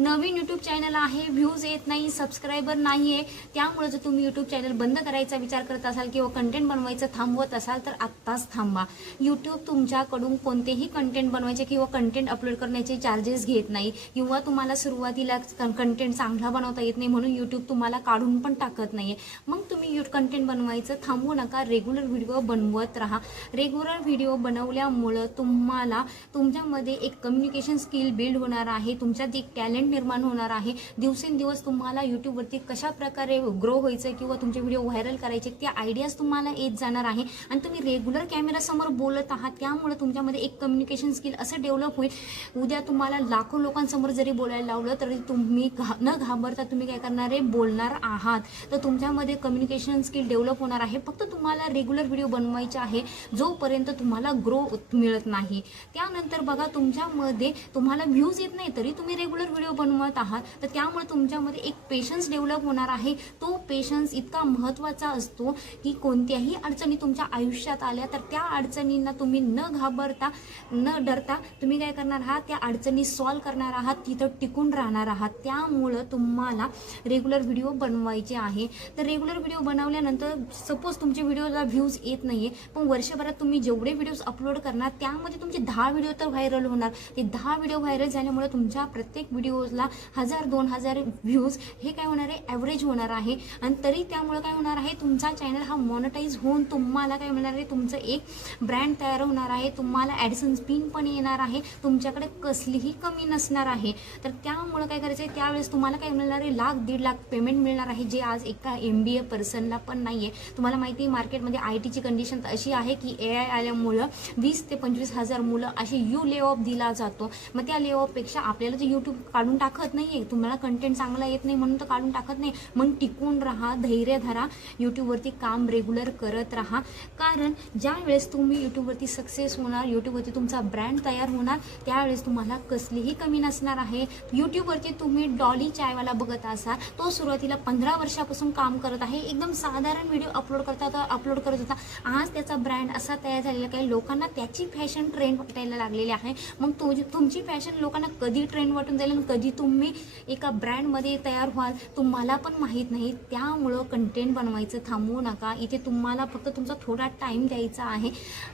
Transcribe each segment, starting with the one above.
नवीन YouTube channel आहे, views येत नाही, सबस्क्रायबर नाही आहे, त्यामुळे जर तुम्ही यूट्यूब चॅनल बंद करायचा विचार करत असाल किंवा कंटेंट बनवायचं थांबवत असाल तर आत्ताच थांबा. यूट्यूब तुमच्याकडून कोणतेही कंटेंट बनवायचे किंवा कंटेंट अपलोड करण्याचे चार्जेस घेत नाही किंवा तुम्हाला सुरुवातीला कंटेंट चांगला बनवता येत नाही म्हणून यूट्यूब तुम्हाला काढून पण टाकत नाही. मग तुम्ही कंटेंट बनवायचं थांबवू नका, रेग्युलर व्हिडिओ बनवत राहा. रेग्युलर व्हिडिओ बनवल्यामुळं तुम्हाला तुमच्यामध्ये एक कम्युनिकेशन स्किल बिल्ड होणार आहे, तुमच्यात एक टॅलेंट निर्माण होणार आहे. दिवसेंदिवस तुम्हाला यूट्यूबवरती कशा प्रकारे ग्रो व्हायचं किंवा तुमचे व्हिडिओ व्हायरल करायचे त्या आयडियाज तुम्हाला येत जाणार आहे आणि तुम्ही रेग्युलर कॅमेरासमोर बोलत आहात त्यामुळे तुमच्यामध्ये एक कम्युनिकेशन स्किल असं डेव्हलप होईल. उद्या तुम्हाला लाखो लोकांसमोर जरी बोलायला लावलं तरी तुम्ही न घाबरता तुम्ही काय करणार आहे, बोलणार आहात. तर तुमच्यामध्ये कम्युनिकेशन स्किल डेव्हलप होणार आहे. फक्त तुम्हाला रेग्युलर व्हिडिओ बनवायचे आहे जोपर्यंत तुम्हाला ग्रो मिळत नाही. त्यानंतर बघा तुमच्यामध्ये तुम्हाला व्ह्यूज येत नाही तरी तुम्ही रेग्युलर व्हिडिओ बनवत आहात तर त्यामुळे तुमच्यामध्ये एक पेशन्स डेव्हलप होणार आहे. तो पेशन्स इतका महत्त्वाचा असतो की कोणत्याही अडचणी तुमच्या आयुष्यात आल्या तर त्या अडचणींना तुम्ही न घाबरता न डरता तुम्ही काय करणार आहात, त्या अडचणी सॉल्व्ह करणार आहात, तिथं टिकून राहणार आहात. त्यामुळं तुम्हाला रेग्युलर व्हिडिओ बनवायचे आहे. तर रेग्युलर व्हिडिओ बनवल्यानंतर सपोज तुमच्या व्हिडिओला व्ह्यूज येत नाही आहे पण वर्षभरात तुम्ही जेवढे व्हिडिओज अपलोड करणार त्यामध्ये तुमचे 10 व्हिडिओ तर व्हायरल होणार. ते 10 व्हिडिओ व्हायरल झाल्यामुळे तुमच्या प्रत्येक व्हिडिओजला 1000-2000 व्ह्यूज हे काय होणार आहे, ॲव्हरेज होणार आहे. आणि तरी त्यामुळे काय होणार आहे, तुमचा चॅनल हा मॉनिटाईज होऊन तुम्हाला काय होणार आहे, तुमचं एक ब्रँड तयार होणार आहे. तुम्हाला ॲडसन्स पिन पण येणार आहे, तुमच्याकडे कसलीही कमी नसणार आहे. तर त्यामुळं काय करायचं आहे, त्यावेळेस तुम्हाला काय मिळणार आहे, 1,00,000-1.5 लाख पेमेंट मिळणार आहे, जे आज एका MBA पर्सनला पण नाही आहे. तुम्हाला माहिती आहे मार्केटमध्ये ITची कंडिशन अशी आहे की AI आल्यामुळं 20,000 ते 25,000 मुलं अशी ले ऑफ दिला जातो. मग त्या ले ऑफपेक्षा आपल्याला जे यूट्यूब काढून टाकत नाही आहे, तुम्हाला कंटेंट चांगला येत नाही म्हणून तर काढून टाकत नाही. मग टिकून राहा, धैर्य धरा, यूट्यूबवरती काम रेग्युलर करत राहा. कारण ज्या वेळेस तुम्ही यूट्यूबवरती सक्सेस होणार, यूट्यूबवरती तुमचा ब्रँड तयार होणार त्यावेळेस तुम्हाला कसलीही कमी नसणार आहे. यूट्यूबवरती तुम्ही डॉली चायवाला बघत असाल, तो सुरुवातीला 15 वर्षापासून काम करत आहे. एकदम साधारण व्हिडिओ अपलोड करत होता. आज त्याचा ब्रँड असा तयार झालेला काही लोकांना त्याची फॅशन ट्रेंड वाटायला लागलेली आहे. मग तुमची फॅशन लोकांना कधी ट्रेंड वाटून जाईल आणि कधी तुम्ही एका ब्रँडमध्ये तयार व्हाल तुम्हाला पण माहीत नाही. त्यामुळं कंटेंट बनवायचं थांबवू नका. इथे तुम्हाला फक्त तुमचा थोडा टाईम द्यायचा आहे.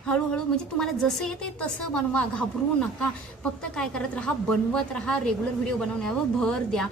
हळूहळू म्हणजे तुम्हाला जसं येते तसं बनवा, घाबरू नका. फक्त काय करत राहा, बनवत राहा, रेग्युलर व्हिडिओ बनवण्यावर भर द्या.